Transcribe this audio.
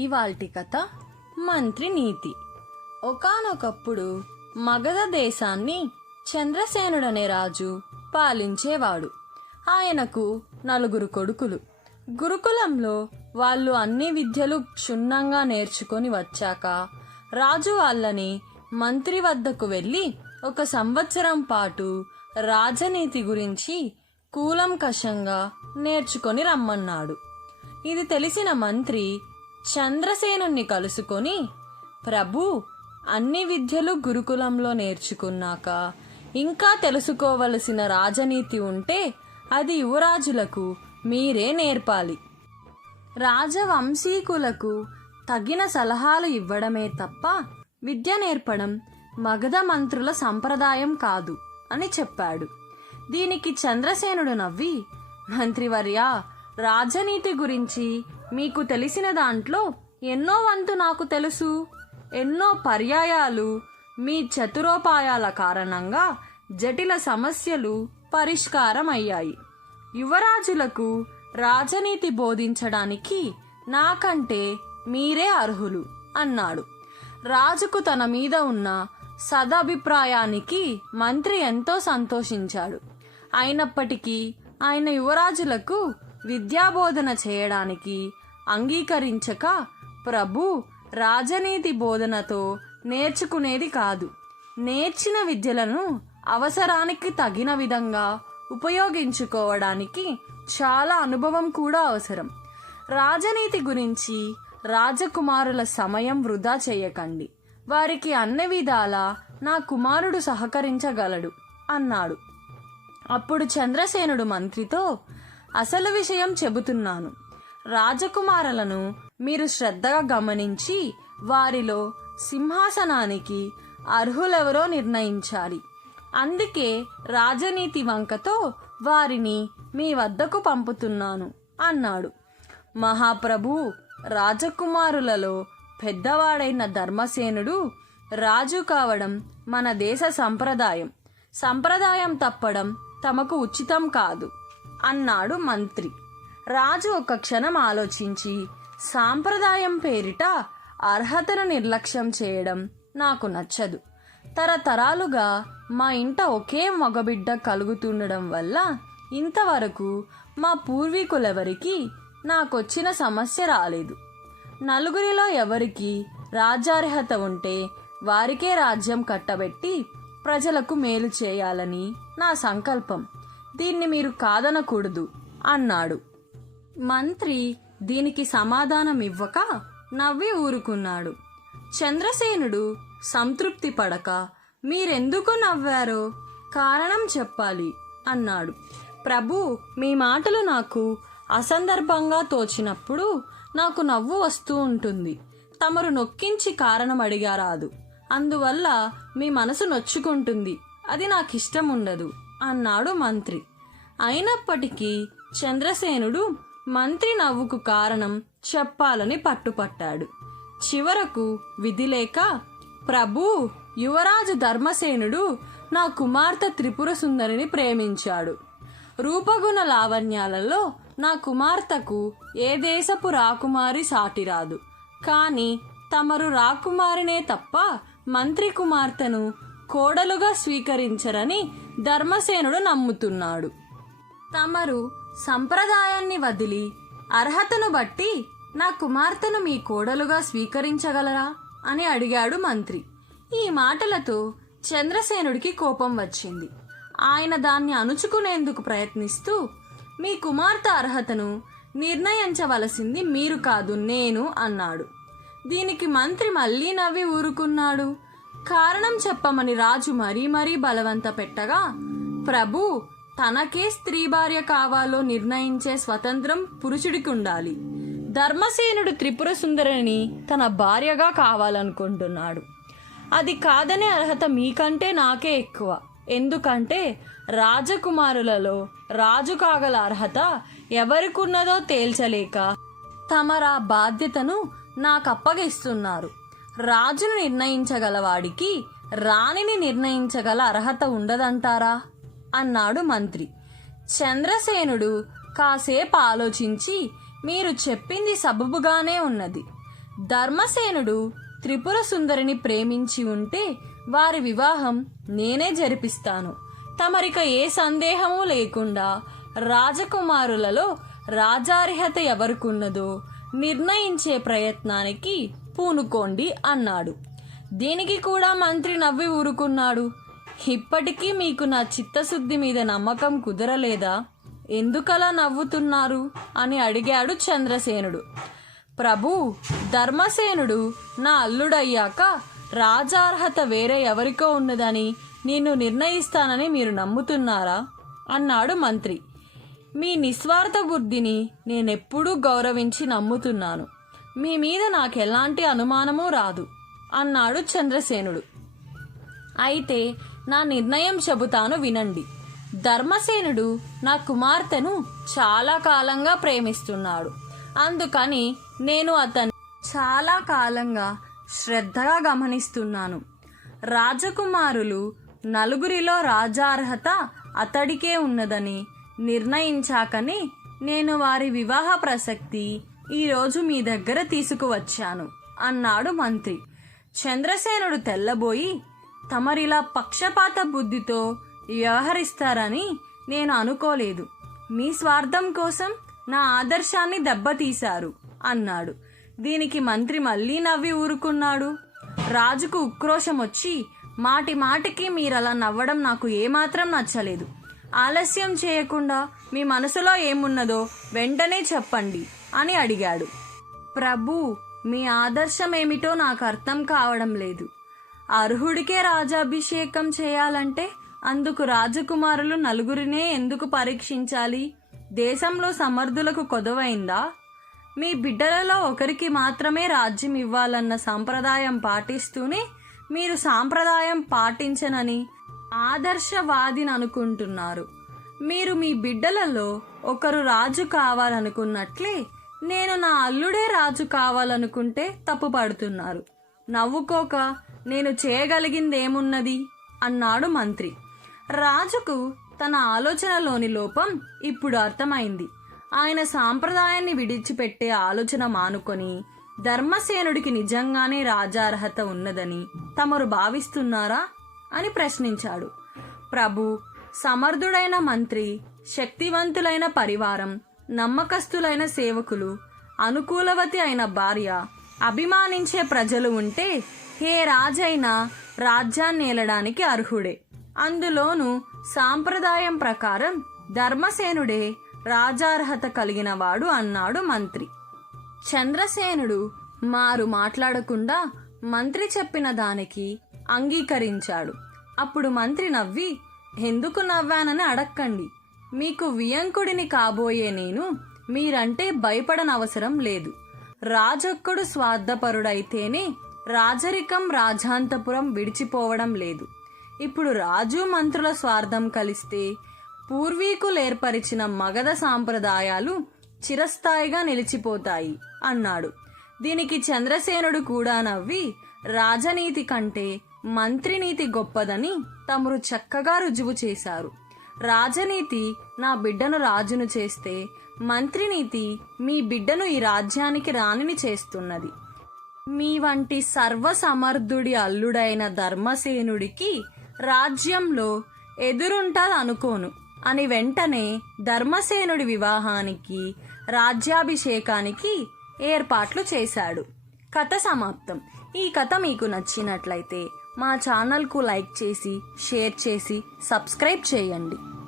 ఇవాల్టి కథ మంత్రి నీతి. ఒకానొకప్పుడు మగధ దేశాన్ని చంద్రసేనుడనే రాజు పాలించేవాడు. ఆయనకు 4 కొడుకులు. గురుకులంలో వాళ్ళు అన్ని విద్యలు క్షుణ్ణంగా నేర్చుకొని వచ్చాక రాజు వాళ్ళని మంత్రి వద్దకు వెళ్ళి 1 సంవత్సరం పాటు రాజనీతి గురించి కూలంకషంగా నేర్చుకొని రమ్మన్నాడు. ఇది తెలిసిన మంత్రి చంద్రసేనుణ్ణి కలుసుకొని, ప్రభు, అన్ని విద్యలు గురుకులంలో నేర్చుకున్నాక ఇంకా తెలుసుకోవలసిన రాజనీతి ఉంటే అది యువరాజులకు మీరే నేర్పాలి. రాజవంశీకులకు తగిన సలహాలు ఇవ్వడమే తప్ప విద్య నేర్పడం మగధ మంత్రుల సంప్రదాయం కాదు అని చెప్పాడు. దీనికి చంద్రసేనుడు నవ్వి, మంత్రివర్యా, రాజనీతి గురించి మీకు తెలిసిన దాంట్లో ఎన్నో వంతు నాకు తెలుసు. ఎన్నో పర్యాయాలు మీ చతురోపాయాల కారణంగా జటిల సమస్యలు పరిష్కారం అయ్యాయి. యువరాజులకు రాజనీతి బోధించడానికి నాకంటే మీరే అర్హులు అన్నాడు. రాజుకు తన మీద ఉన్న సదభిప్రాయానికి మంత్రి ఎంతో సంతోషించాడు. అయినప్పటికీ ఆయన యువరాజులకు విద్యాబోధన చేయడానికి అంగీకరించక, ప్రభు, రాజనీతి బోధనతో నేర్చుకునేది కాదు, నేర్చిన విద్యలను అవసరానికి తగిన విధంగా ఉపయోగించుకోవడానికి చాలా అనుభవం కూడా అవసరం. రాజనీతి గురించి రాజకుమారుల సమయం వృధా చేయకండి. వారికి అన్ని విధాలా నా కుమారుడు సహకరించగలడు అన్నాడు. అప్పుడు చంద్రసేనుడు మంత్రితో, అసలు విషయం చెబుతున్నాను. రాజకుమారులను మీరు శ్రద్ధగా గమనించి వారిలో సింహాసనానికి అర్హులెవరో నిర్ణయించాలి. అందుకే రాజనీతి వంకతో వారిని మీ వద్దకు పంపుతున్నాను అన్నాడు. మహాప్రభు, రాజకుమారులలో పెద్దవాడైన ధర్మసేనుడు రాజు కావడం మన దేశ సంప్రదాయం తప్పడం తమకు ఉచితం కాదు అన్నాడు మంత్రి. రాజు ఒక క్షణం ఆలోచించి, సాంప్రదాయం పేరిట అర్హతను నిర్లక్ష్యం చేయడం నాకు నచ్చదు. తరతరాలుగా మా ఇంట ఒకే మగబిడ్డ కలుగుతుండడం వల్ల ఇంతవరకు మా పూర్వీకులెవరికి నాకొచ్చిన సమస్య రాలేదు. 4 ఎవరికి రాజ్యార్హత ఉంటే వారికే రాజ్యం కట్టబెట్టి ప్రజలకు మేలు చేయాలని నా సంకల్పం. దీన్ని మీరు కాదనకూడదు అన్నాడు. మంత్రి దీనికి సమాధానం ఇవ్వక నవ్వి ఊరుకున్నాడు. చంద్రసేనుడు సంతృప్తి పడక, మీరెందుకు నవ్వారో కారణం చెప్పాలి అన్నాడు. ప్రభు, మీ మాటలు నాకు అసందర్భంగా తోచినప్పుడు నాకు నవ్వు వస్తూ ఉంటుంది. తమరు నొక్కించి కారణం అడిగారాదు. అందువల్ల మీ మనసు నొచ్చుకుంటుంది. అది నాకిష్టం ఉండదు అన్నాడు మంత్రి. అయినప్పటికీ చంద్రసేనుడు మంత్రి నవ్వుకు కారణం చెప్పాలని పట్టుపట్టాడు. చివరకు విధిలేక, ప్రభు, యువరాజు ధర్మసేనుడు నా కుమార్తె త్రిపుర సుందరిని ప్రేమించాడు. రూపగుణ లావణ్యాలలో నా కుమార్తెకు ఏ దేశపు రాకుమారి సాటిరాదు. కాని తమరు రాకుమారినే తప్ప మంత్రి కుమార్తెను కోడలుగా స్వీకరించరని ధర్మసేనుడు నమ్ముతున్నాడు. తమరు సంప్రదాయాన్ని వదిలి అర్హతను బట్టి నా కుమార్తెను మీ కోడలుగా స్వీకరించగలరా అని అడిగాడు మంత్రి. ఈ మాటలతో చంద్రసేనుడికి కోపం వచ్చింది. ఆయన దాన్ని అణుచుకునేందుకు ప్రయత్నిస్తూ, మీ కుమార్తె అర్హతను నిర్ణయించవలసింది మీరు కాదు, నేను అన్నాడు. దీనికి మంత్రి మళ్లీ నవ్వి ఊరుకున్నాడు. కారణం చెప్పమని రాజు మరీ బలవంత పెట్టగా, ప్రభు, తనకే స్త్రీ భార్య కావాలో నిర్ణయించే స్వతంత్రం పురుషుడికి ఉండాలి. ధర్మసేనుడు త్రిపుర సుందరిని తన భార్యగా కావాలనుకుంటున్నాడు. అది కాదనే అర్హత మీకంటే నాకే ఎక్కువ. ఎందుకంటే రాజకుమారులలో రాజు కాగల అర్హత ఎవరికున్నదో తేల్చలేక తమరా బాధ్యతను నాకప్పగిస్తున్నారు. రాజును నిర్ణయించగలవాడికి రాణిని నిర్ణయించగల అర్హత ఉండదంటారా అన్నాడు మంత్రి. చంద్రసేనుడు కాసేపు ఆలోచించి, మీరు చెప్పింది సబబుగానే ఉన్నది. ధర్మసేనుడు త్రిపుర సుందరిని ప్రేమించి ఉంటే వారి వివాహం నేనే జరిపిస్తాను. తమరిక ఏ సందేహమూ లేకుండా రాజకుమారులలో రాజార్హత ఎవరికున్నదో నిర్ణయించే ప్రయత్నానికి పూనుకోండి అన్నాడు. దీనికి కూడా మంత్రి నవ్వి ఊరుకున్నాడు. ఇప్పటికీ మీకు నా చిత్తశుద్ధి మీద నమ్మకం కుదరలేదా? ఎందుకలా నవ్వుతున్నారు అని అడిగాడు చంద్రసేనుడు. ప్రభు, ధర్మసేనుడు నా అల్లుడయ్యాక రాజార్హత వేరే ఎవరికో ఉన్నదని నేను నిర్ణయిస్తానని మీరు నమ్ముతున్నారా అన్నాడు మంత్రి. మీ నిస్వార్థ బుద్ధిని నేనెప్పుడూ గౌరవించి నమ్ముతున్నాను. మీ మీద నాకెలాంటి అనుమానమూ రాదు అన్నాడు చంద్రసేనుడు. అయితే నా నిర్ణయం చెబుతాను వినండి. ధర్మసేనుడు నా కుమార్తెను చాలా కాలంగా ప్రేమిస్తున్నాడు. అందుకని నేను అతన్ని చాలా కాలంగా శ్రద్ధగా గమనిస్తున్నాను. రాజకుమారులు నలుగురిలో రాజార్హత అతడికే ఉన్నదని నిర్ణయించాకని నేను వారి వివాహ ప్రసక్తి ఈరోజు మీ దగ్గర తీసుకువచ్చాను అన్నాడు మంత్రి. చంద్రసేనుడు తెల్లబోయి, తమరిలా పక్షపాత బుద్ధితో వ్యవహరిస్తారని నేను అనుకోలేదు. మీ స్వార్థం కోసం నా ఆదర్శాన్ని దెబ్బతీశారు అన్నాడు. దీనికి మంత్రి మళ్ళీ నవ్వి ఊరుకున్నాడు. రాజుకు ఉక్రోషం వచ్చి, మాటి మాటికి మీరలా నవ్వడం నాకు ఏమాత్రం నచ్చలేదు. ఆలస్యం చేయకుండా మీ మనసులో ఏమున్నదో వెంటనే చెప్పండి అని అడిగాడు. ప్రభు, మీ ఆదర్శం ఏమిటో నాకు అర్థం కావడం లేదు. అర్హుడికే రాజాభిషేకం చేయాలంటే అందుకు రాజకుమారులు నలుగురినే ఎందుకు పరీక్షించాలి? దేశంలో సమర్థులకు కొదవైందా? మీ బిడ్డలలో ఒకరికి మాత్రమే రాజ్యం ఇవ్వాలన్న సాంప్రదాయం పాటిస్తూనే మీరు సాంప్రదాయం పాటించనని ఆదర్శవాదిని అనుకుంటున్నారు. మీరు మీ బిడ్డలలో ఒకరు రాజు కావాలనుకున్నట్లే నేను నా అల్లుడే రాజు కావాలనుకుంటే తప్పుపడుతున్నారు. నవ్వుకోక నేను చేయగలిగిందేమున్నది అన్నాడు మంత్రి. రాజుకు తన ఆలోచనలోని లోపం ఇప్పుడు అర్థమైంది. ఆయన సాంప్రదాయాన్ని విడిచిపెట్టే ఆలోచన మానుకొని ధర్మసేనుడికి నిజంగానే రాజార్హత ఉన్నదని తమరు భావిస్తున్నారా అని ప్రశ్నించాడు. ప్రభు, సమర్థుడైన మంత్రి, శక్తివంతులైన పరివారం, నమ్మకస్తులైన సేవకులు, అనుకూలవతి అయిన భార్య, అభిమానించే ప్రజలు ఉంటే ఏ రాజైనా రాజ్యాన్ని ఏలడానికి అర్హుడే. అందులోనూ సాంప్రదాయం ప్రకారం ధర్మసేనుడే రాజార్హత కలిగిన వాడు అన్నాడు మంత్రి. చంద్రసేనుడు మారు మాట్లాడకుండా మంత్రి చెప్పిన దానికి అంగీకరించాడు. అప్పుడు మంత్రి నవ్వి, ఎందుకు నవ్వానని అడక్కండి. మీకు వియంకుడిని కాబోయే నేను మీరంటే భయపడనవసరం లేదు. రాజొక్కడు స్వార్థపరుడైతేనే రాజరికం రాజాంతపురం విడిచిపోవడం లేదు. ఇప్పుడు రాజు మంత్రుల స్వార్థం కలిస్తే పూర్వీకులు ఏర్పరిచిన మగధ సాంప్రదాయాలు చిరస్థాయిగా నిలిచిపోతాయి అన్నాడు. దీనికి చంద్రసేనుడు కూడా నవ్వి, రాజనీతి కంటే మంత్రినీతి గొప్పదని తమరు చక్కగా రుజువు చేశారు. రాజనీతి నా బిడ్డను రాజును చేస్తే మంత్రినీతి మీ బిడ్డను ఈ రాజ్యానికి రాణిని చేస్తున్నది. మీ వంటి సర్వసమర్థుడి అల్లుడైన ధర్మసేనుడికి రాజ్యంలో ఎదురుంటదనుకోను అని వెంటనే ధర్మసేనుడి వివాహానికి రాజ్యాభిషేకానికి ఏర్పాట్లు చేశాడు. కథ సమాప్తం. ఈ కథ మీకు నచ్చినట్లయితే మా ఛానల్కు లైక్ చేసి షేర్ చేసి సబ్స్క్రైబ్ చేయండి.